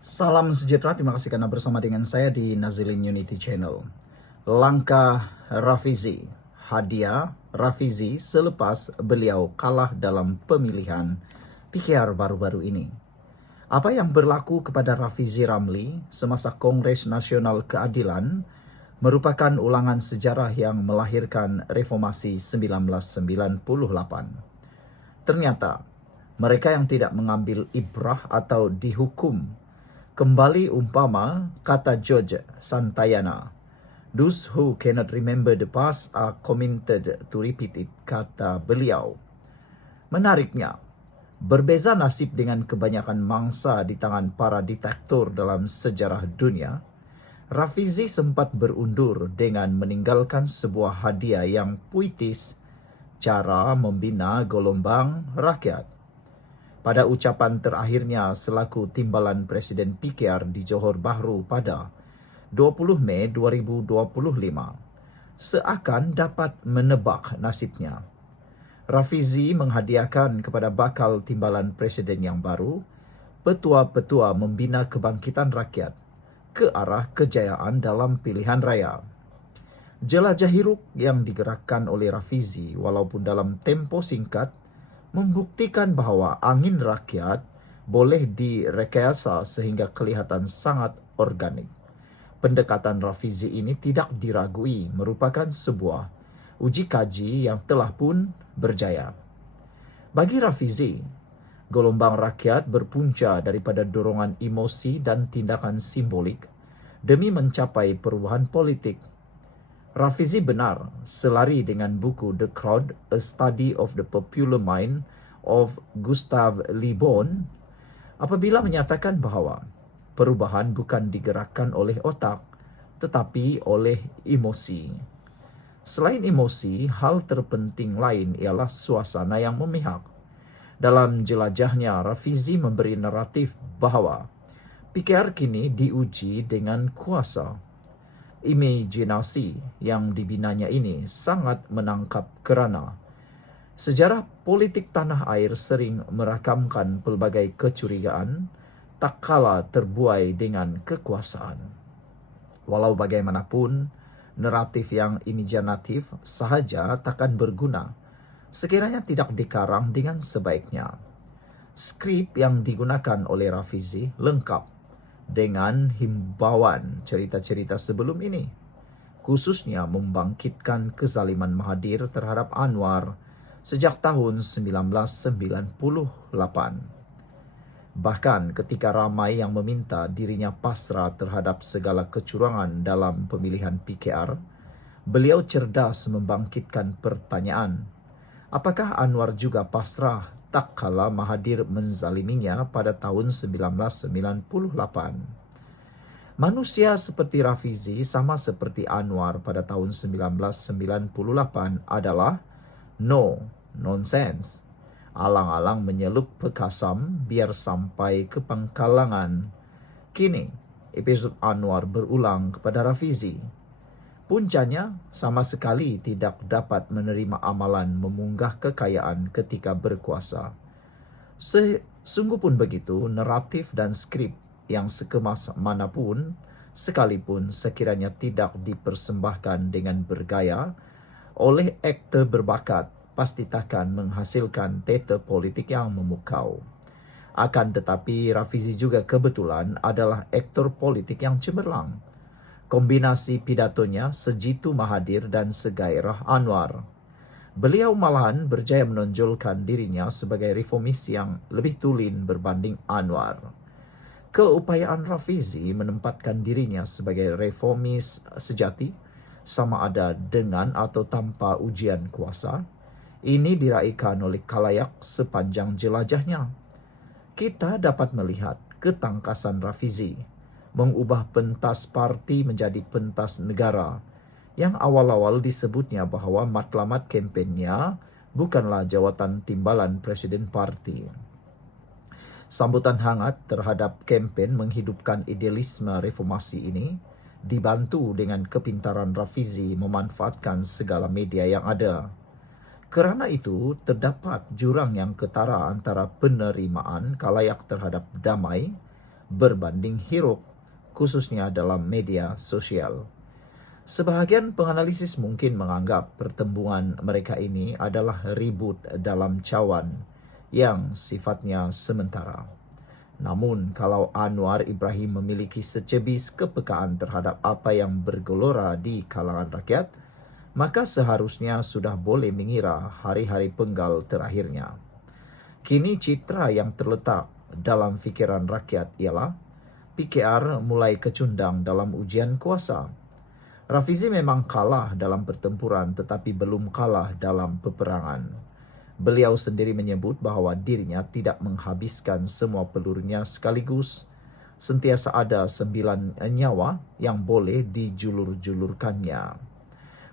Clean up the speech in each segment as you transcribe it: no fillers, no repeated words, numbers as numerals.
Salam sejahtera, terima kasih karena bersama dengan saya di Nazilin Unity Channel. Langkah Rafizi, hadiah Rafizi selepas beliau kalah dalam pemilihan PKR baru-baru ini. Apa yang berlaku kepada Rafizi Ramli semasa Kongres Nasional Keadilan merupakan ulangan sejarah yang melahirkan reformasi 1998. Ternyata, mereka yang tidak mengambil ibrah atau dihukum kembali umpama kata George Santayana, "Those who cannot remember the past are committed to repeat it," kata beliau. Menariknya, berbeza nasib dengan kebanyakan mangsa di tangan para diktator dalam sejarah dunia, Rafizi sempat berundur dengan meninggalkan sebuah hadiah yang puitis, cara membina gelombang rakyat. Pada ucapan terakhirnya selaku timbalan Presiden PKR di Johor Bahru pada 20 Mei 2025, seakan dapat menebak nasibnya. Rafizi menghadiahkan kepada bakal timbalan Presiden yang baru petua-petua membina kebangkitan rakyat ke arah kejayaan dalam pilihan raya. Jelajah hiruk yang digerakkan oleh Rafizi walaupun dalam tempo singkat membuktikan bahwa angin rakyat boleh direkayasa sehingga kelihatan sangat organik. Pendekatan Rafizi ini tidak diragui merupakan sebuah uji kaji yang telah pun berjaya. Bagi Rafizi, gelombang rakyat berpunca daripada dorongan emosi dan tindakan simbolik demi mencapai perubahan politik. Rafizi benar selari dengan buku The Crowd, A Study of the Popular Mind of Gustav Le Bon apabila menyatakan bahawa perubahan bukan digerakkan oleh otak tetapi oleh emosi. Selain emosi, hal terpenting lain ialah suasana yang memihak. Dalam jelajahnya, Rafizi memberi naratif bahawa PKR kini diuji dengan kuasa. Imajinasi yang dibinanya ini sangat menangkap kerana sejarah politik tanah air sering merakamkan pelbagai kecurigaan tak kala terbuai dengan kekuasaan. Walau bagaimanapun, naratif yang imajinatif sahaja takkan berguna sekiranya tidak dikarang dengan sebaiknya. Skrip yang digunakan oleh Rafizi lengkap dengan himbauan cerita-cerita sebelum ini, khususnya membangkitkan kezaliman Mahathir terhadap Anwar sejak tahun 1998. Bahkan ketika ramai yang meminta dirinya pasrah terhadap segala kecurangan dalam pemilihan PKR, beliau cerdas membangkitkan pertanyaan, apakah Anwar juga pasrah tak kala Mahathir menzaliminya pada tahun 1998. Manusia seperti Rafizi sama seperti Anwar pada tahun 1998 adalah no nonsense. Alang-alang menyeluk pekasam biar sampai ke pangkalangan. Kini, episod Anwar berulang kepada Rafizi. Puncanya sama sekali tidak dapat menerima amalan memunggah kekayaan ketika berkuasa. Sungguh pun begitu, naratif dan skrip yang sekemas manapun, sekalipun sekiranya tidak dipersembahkan dengan bergaya oleh aktor berbakat, pasti takkan menghasilkan teater politik yang memukau. Akan tetapi, Rafizi juga kebetulan adalah aktor politik yang cemerlang. Kombinasi pidatonya sejitu Mahathir dan segairah Anwar. Beliau malahan berjaya menonjolkan dirinya sebagai reformis yang lebih tulen berbanding Anwar. Keupayaan Rafizi menempatkan dirinya sebagai reformis sejati, sama ada dengan atau tanpa ujian kuasa, ini diraikan oleh khalayak sepanjang jelajahnya. Kita dapat melihat ketangkasan Rafizi mengubah pentas parti menjadi pentas negara, yang awal-awal disebutnya bahawa matlamat kempennya bukanlah jawatan timbalan Presiden Parti. Sambutan hangat terhadap kempen menghidupkan idealisme reformasi ini dibantu dengan kepintaran Rafizi memanfaatkan segala media yang ada. Kerana itu, terdapat jurang yang ketara antara penerimaan khalayak terhadap damai berbanding hiruk, khususnya dalam media sosial. Sebahagian penganalisis mungkin menganggap pertembungan mereka ini adalah ribut dalam cawan yang sifatnya sementara. Namun, kalau Anwar Ibrahim memiliki secebis kepekaan terhadap apa yang bergelora di kalangan rakyat, maka seharusnya sudah boleh mengira hari-hari penggal terakhirnya. Kini citra yang terletak dalam fikiran rakyat ialah PKR mulai kecundang dalam ujian kuasa. Rafizi memang kalah dalam pertempuran tetapi belum kalah dalam peperangan. Beliau sendiri menyebut bahawa dirinya tidak menghabiskan semua pelurunya sekaligus. Sentiasa ada 9 nyawa yang boleh dijulur-julurkannya.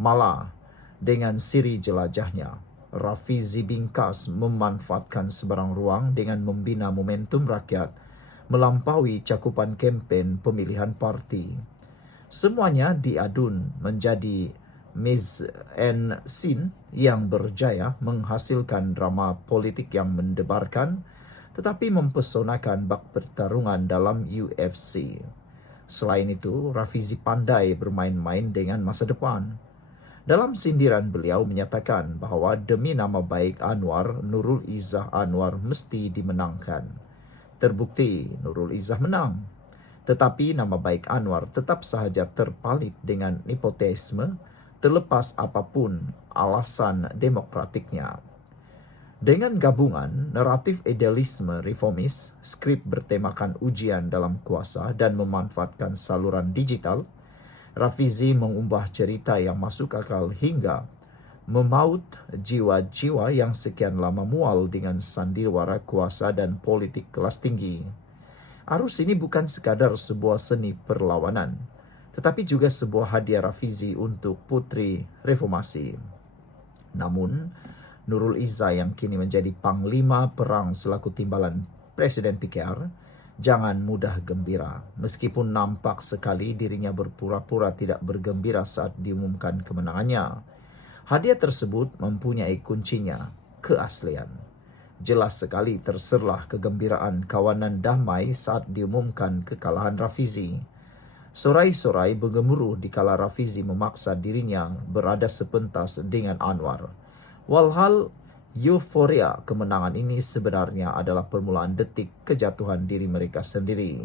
Malah, dengan siri jelajahnya, Rafizi Bingkas memanfaatkan sebarang ruang dengan membina momentum rakyat melampaui cakupan kempen pemilihan parti. Semuanya diadun menjadi mise en scene yang berjaya menghasilkan drama politik yang mendebarkan tetapi mempesonakan bak pertarungan dalam UFC. Selain itu, Rafizi pandai bermain-main dengan masa depan. Dalam sindiran beliau menyatakan bahawa demi nama baik Anwar, Nurul Izzah Anwar mesti dimenangkan. Terbukti Nurul Izzah menang. Tetapi nama baik Anwar tetap sahaja terpalit dengan nepotisme terlepas apapun alasan demokratiknya. Dengan gabungan naratif idealisme reformis, skrip bertemakan ujian dalam kuasa dan memanfaatkan saluran digital, Rafizi mengubah cerita yang masuk akal hingga memaut jiwa-jiwa yang sekian lama mual dengan sandiwara kuasa dan politik kelas tinggi. Arus ini bukan sekadar sebuah seni perlawanan, tetapi juga sebuah hadiah Rafizi untuk putri reformasi. Namun, Nurul Izzah yang kini menjadi panglima perang selaku timbalan Presiden PKR, jangan mudah gembira. Meskipun nampak sekali dirinya berpura-pura tidak bergembira saat diumumkan kemenangannya. Hadiah tersebut mempunyai kuncinya, keaslian. Jelas sekali terserlah kegembiraan kawanan damai saat diumumkan kekalahan Rafizi. Sorai-sorai bergemuruh dikala Rafizi memaksa dirinya berada sepentas dengan Anwar. Walhal euforia kemenangan ini sebenarnya adalah permulaan detik kejatuhan diri mereka sendiri.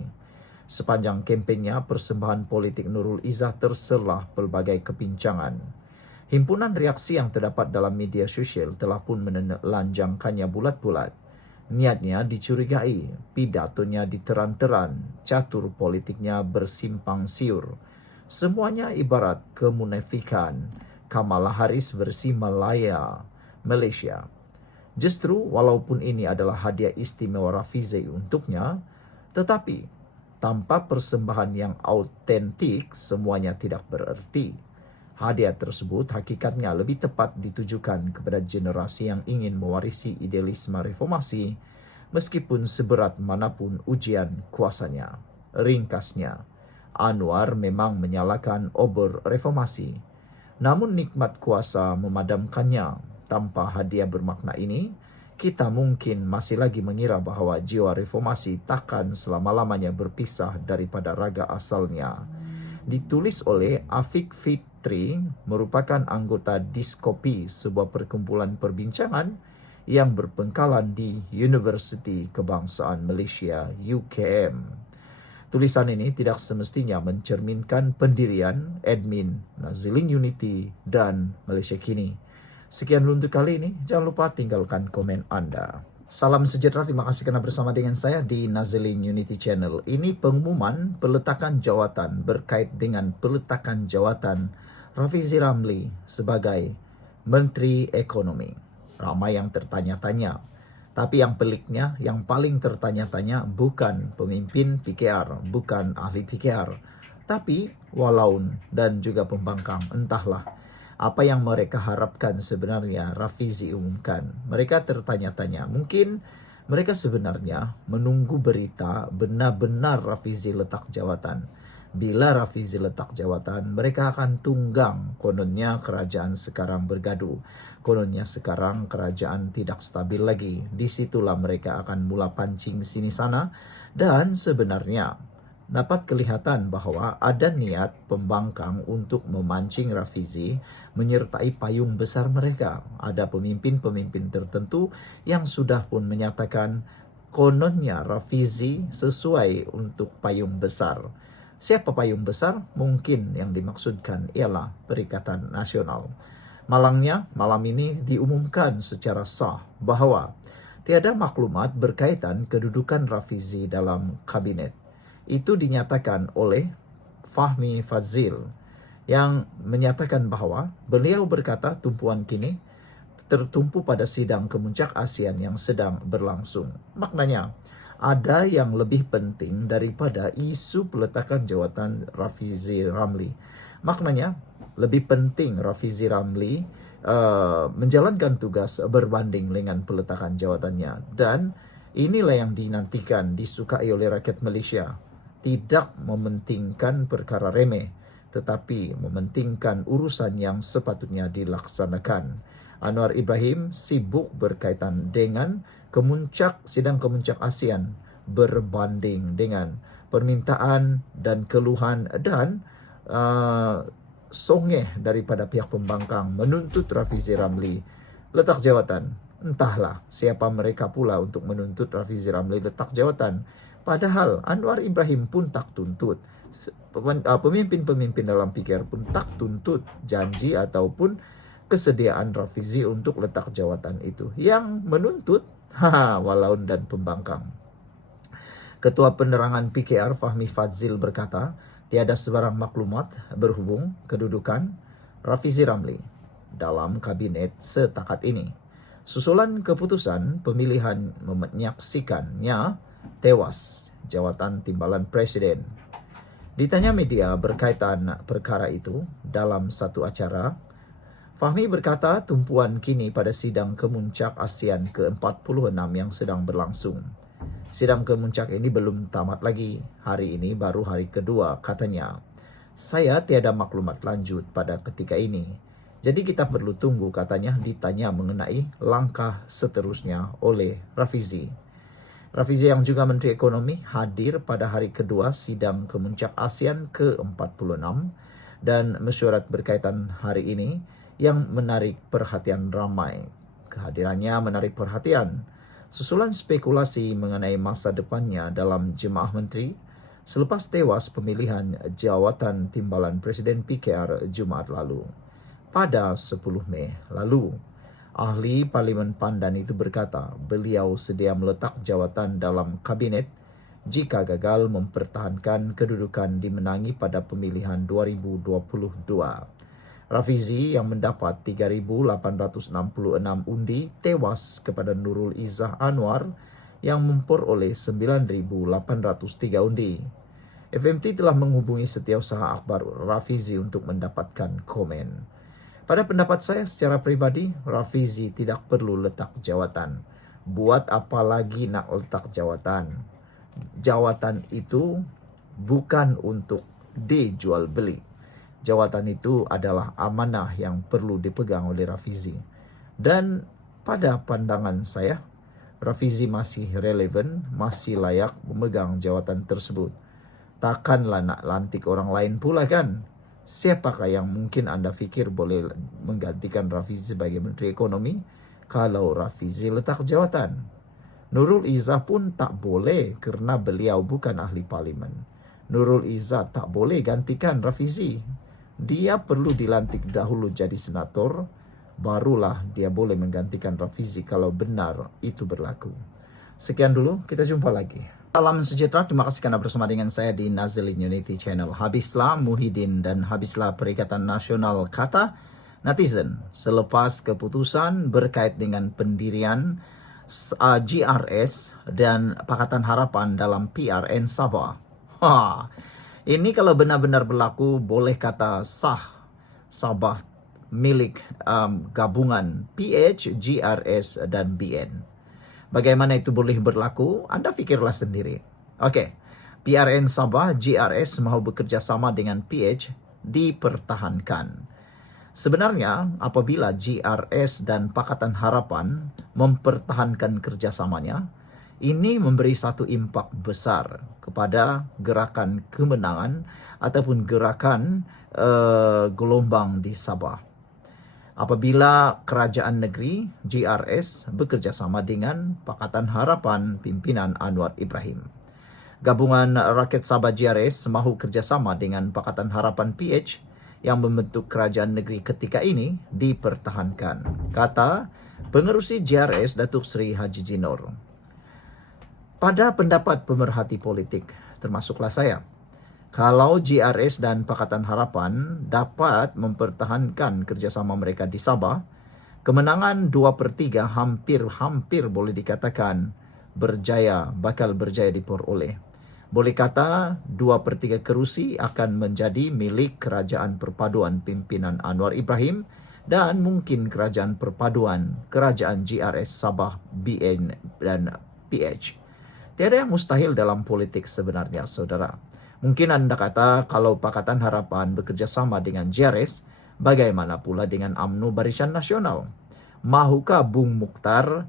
Sepanjang kempennya, persembahan politik Nurul Izzah terserlah pelbagai kepincangan. Himpunan reaksi yang terdapat dalam media sosial telah pun menelanjangkannya bulat-bulat. Niatnya dicurigai, pidatonya diteran-teran, catur politiknya bersimpang siur. Semuanya ibarat kemunafikan Kamala Harris versi Malaya, Malaysia. Justru walaupun ini adalah hadiah istimewa Rafizi untuknya, tetapi tanpa persembahan yang autentik semuanya tidak bererti. Hadiah tersebut hakikatnya lebih tepat ditujukan kepada generasi yang ingin mewarisi idealisme reformasi meskipun seberat manapun ujian kuasanya. Ringkasnya, Anwar memang menyalakan obor reformasi, namun nikmat kuasa memadamkannya. Tanpa hadiah bermakna ini, kita mungkin masih lagi mengira bahawa jiwa reformasi takkan selama-lamanya berpisah daripada raga asalnya. Ditulis oleh Afiq Fitri, merupakan anggota Diskopi, sebuah perkumpulan perbincangan yang berpengkalan di Universiti Kebangsaan Malaysia UKM. Tulisan ini tidak semestinya mencerminkan pendirian admin Nazilin Unity dan Malaysia Kini. Sekian untuk kali ini, jangan lupa tinggalkan komen Anda. Salam sejahtera, terima kasih kerana bersama dengan saya di Nazilin Unity Channel. Ini pengumuman peletakan jawatan berkait dengan peletakan jawatan Rafizi Ramli sebagai Menteri Ekonomi. Ramai yang tertanya-tanya. Tapi yang peliknya, yang paling tertanya-tanya bukan pemimpin PKR, bukan ahli PKR. Tapi walaun dan juga pembangkang, entahlah apa yang mereka harapkan sebenarnya Rafizi umumkan. Mereka tertanya-tanya, mungkin mereka sebenarnya menunggu berita benar-benar Rafizi letak jawatan. Bila Rafizi letak jawatan, mereka akan tunggang. Kononnya kerajaan sekarang bergaduh. Kononnya sekarang kerajaan tidak stabil lagi. Disitulah mereka akan mula pancing sini sana Dan sebenarnya dapat kelihatan bahwa ada niat pembangkang untuk memancing Rafizi menyertai payung besar mereka. Ada pemimpin-pemimpin tertentu yang sudah pun menyatakan kononnya Rafizi sesuai untuk payung besar. Siapa payung besar? Mungkin yang dimaksudkan ialah Perikatan Nasional. Malangnya, malam ini diumumkan secara sah bahwa tiada maklumat berkaitan kedudukan Rafizi dalam kabinet. Itu dinyatakan oleh Fahmi Fadzil yang menyatakan bahwa beliau berkata tumpuan kini tertumpu pada sidang kemuncak ASEAN yang sedang berlangsung. Maknanya, ada yang lebih penting daripada isu peletakan jawatan Rafizi Ramli. Maknanya, lebih penting Rafizi Ramli menjalankan tugas berbanding dengan peletakan jawatannya. Dan inilah yang dinantikan, disukai oleh rakyat Malaysia. Tidak mementingkan perkara remeh, tetapi mementingkan urusan yang sepatutnya dilaksanakan. Anwar Ibrahim sibuk berkaitan dengan sidang kemuncak ASEAN berbanding dengan permintaan dan keluhan dan songeh daripada pihak pembangkang menuntut Rafizi Ramli letak jawatan. Entahlah siapa mereka pula untuk menuntut Rafizi Ramli letak jawatan. Padahal Anwar Ibrahim pun tak tuntut. Pemimpin-pemimpin dalam PKR pun tak tuntut janji ataupun kesediaan Rafizi untuk letak jawatan itu. Yang menuntut Walaun dan pembangkang. Ketua Penerangan PKR Fahmi Fadzil berkata, tiada sebarang maklumat berhubung kedudukan Rafizi Ramli dalam kabinet setakat ini. Susulan keputusan pemilihan menyaksikannya tewas jawatan timbalan presiden. Ditanya media berkaitan perkara itu dalam satu acara, Fahmi berkata tumpuan kini pada sidang kemuncak ASEAN ke-46 yang sedang berlangsung. Sidang kemuncak ini belum tamat lagi. Hari ini baru hari kedua, katanya. Saya tiada maklumat lanjut pada ketika ini. Jadi kita perlu tunggu, katanya, ditanya mengenai langkah seterusnya oleh Rafizi. Rafizi yang juga Menteri Ekonomi hadir pada hari kedua sidang kemuncak ASEAN ke-46 dan mesyuarat berkaitan hari ini yang menarik perhatian ramai. Kehadirannya menarik perhatian susulan spekulasi mengenai masa depannya dalam Jemaah Menteri selepas tewas pemilihan jawatan timbalan Presiden PKR Jumaat lalu. Pada 10 Mei lalu, ahli Parlimen Pandan itu berkata beliau sedia meletak jawatan dalam kabinet jika gagal mempertahankan kedudukan dimenangi pada pemilihan 2022. Rafizi yang mendapat 3,866 undi tewas kepada Nurul Izzah Anwar yang memperoleh 9,803 undi. FMT telah menghubungi Setiausaha Akhbar Rafizi untuk mendapatkan komen. Pada pendapat saya secara pribadi, Rafizi tidak perlu letak jawatan. Buat apa lagi nak letak jawatan? Jawatan itu bukan untuk dijual beli. Jawatan itu adalah amanah yang perlu dipegang oleh Rafizi. Dan pada pandangan saya, Rafizi masih relevan, masih layak memegang jawatan tersebut. Takkanlah nak lantik orang lain pula kan? Siapakah yang mungkin anda fikir boleh menggantikan Rafizi sebagai Menteri Ekonomi kalau Rafizi letak jawatan? Nurul Izzah pun tak boleh kerana beliau bukan ahli parlimen. Nurul Izzah tak boleh gantikan Rafizi. Dia perlu dilantik dahulu jadi senator, barulah dia boleh menggantikan Rafizi kalau benar itu berlaku. Sekian dulu, kita jumpa lagi. Salam sejahtera, terima kasih karena bersama dengan saya di Nazilin Unity Channel. Habislah Muhyiddin dan habislah Perikatan Nasional, kata netizen selepas keputusan berkait dengan pendirian GRS dan Pakatan Harapan dalam PRN Sabah. Ini kalau benar-benar berlaku, boleh kata sah Sabah milik gabungan PH, GRS dan BN. Bagaimana itu boleh berlaku? Anda fikirlah sendiri. Okey, PRN Sabah, GRS mahu bekerja sama dengan PH dipertahankan. Sebenarnya apabila GRS dan Pakatan Harapan mempertahankan kerjasamanya, Ini memberi satu impak besar kepada gerakan kemenangan ataupun gerakan gelombang di Sabah. Apabila kerajaan negeri GRS bekerjasama dengan Pakatan Harapan pimpinan Anwar Ibrahim. Gabungan Rakyat Sabah GRS mahu kerjasama dengan Pakatan Harapan PH yang membentuk kerajaan negeri ketika ini dipertahankan, kata pengerusi GRS Datuk Seri Haji Jinor. Pada pendapat pemerhati politik, termasuklah saya, kalau GRS dan Pakatan Harapan dapat mempertahankan kerjasama mereka di Sabah, kemenangan 2/3 hampir boleh dikatakan bakal berjaya diperoleh. Boleh kata 2/3 kerusi akan menjadi milik Kerajaan Perpaduan pimpinan Anwar Ibrahim dan mungkin Kerajaan Perpaduan Kerajaan GRS Sabah, BN dan PH. Tiada yang mustahil dalam politik sebenarnya, saudara. Mungkin Anda kata kalau Pakatan Harapan bekerjasama dengan GRS, bagaimana pula dengan UMNO Barisan Nasional? Mahukah Bung Mukhtar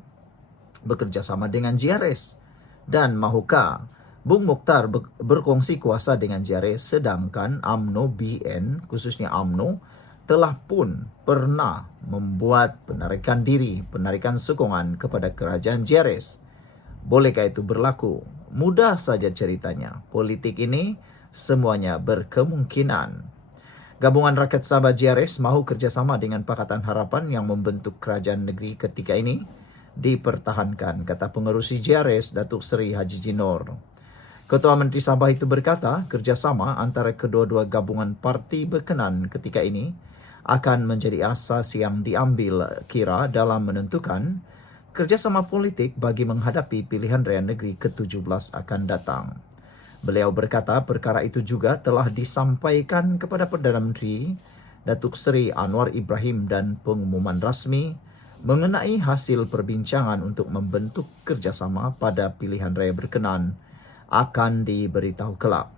bekerjasama dengan GRS? Dan mahukah Bung Mukhtar berkongsi kuasa dengan GRS sedangkan UMNO BN, khususnya UMNO, telah pun pernah membuat penarikan sokongan kepada kerajaan GRS? Bolehkah itu berlaku? Mudah saja ceritanya. Politik ini semuanya berkemungkinan. Gabungan Rakyat Sabah GRS mahu kerjasama dengan Pakatan Harapan yang membentuk kerajaan negeri ketika ini dipertahankan, kata pengerusi GRS Datuk Seri Haji Jinor. Ketua Menteri Sabah itu berkata, kerjasama antara kedua-dua gabungan parti berkenan ketika ini akan menjadi asas yang diambil kira dalam menentukan kerjasama politik bagi menghadapi pilihan raya negeri ke-17 akan datang. Beliau berkata perkara itu juga telah disampaikan kepada Perdana Menteri Datuk Seri Anwar Ibrahim dan pengumuman rasmi mengenai hasil perbincangan untuk membentuk kerjasama pada pilihan raya berkenan akan diberitahu kelak.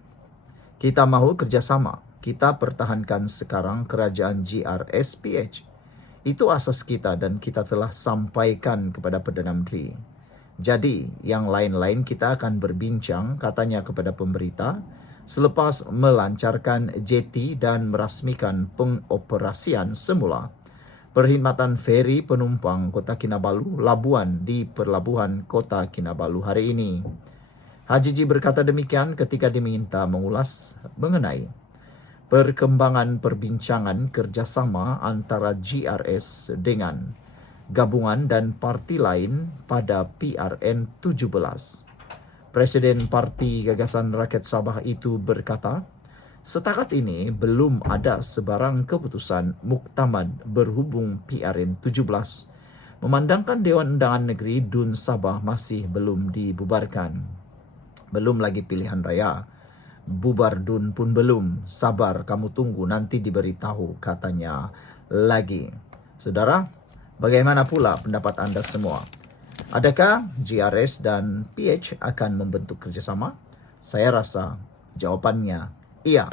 Kita mahu kerjasama, kita pertahankan sekarang kerajaan GRS PH. Itu asas kita dan kita telah sampaikan kepada Perdana Menteri. Jadi, yang lain-lain kita akan berbincang, katanya kepada pemberita, selepas melancarkan JT dan merasmikan pengoperasian semula perkhidmatan feri penumpang Kota Kinabalu Labuan di Pelabuhan Kota Kinabalu hari ini. Haji Ji berkata demikian ketika diminta mengulas mengenai perkembangan perbincangan kerjasama antara GRS dengan gabungan dan parti lain pada PRN 17. Presiden Parti Gagasan Rakyat Sabah itu berkata, setakat ini belum ada sebarang keputusan muktamad berhubung PRN 17. Memandangkan Dewan Undangan Negeri DUN Sabah masih belum dibubarkan. Belum lagi pilihan raya. Bubar DUN pun belum. Sabar, kamu tunggu, nanti diberitahu, katanya lagi. Saudara, bagaimana pula pendapat Anda semua? Adakah GRS dan PH akan membentuk kerjasama? Saya rasa jawabannya iya.